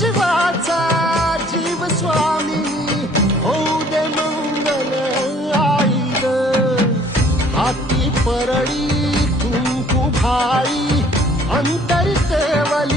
जीवाचा जीव स्वामिनी होऊ दे मंगल आई ग हाती परडी कुंकू भाई अंतर केवल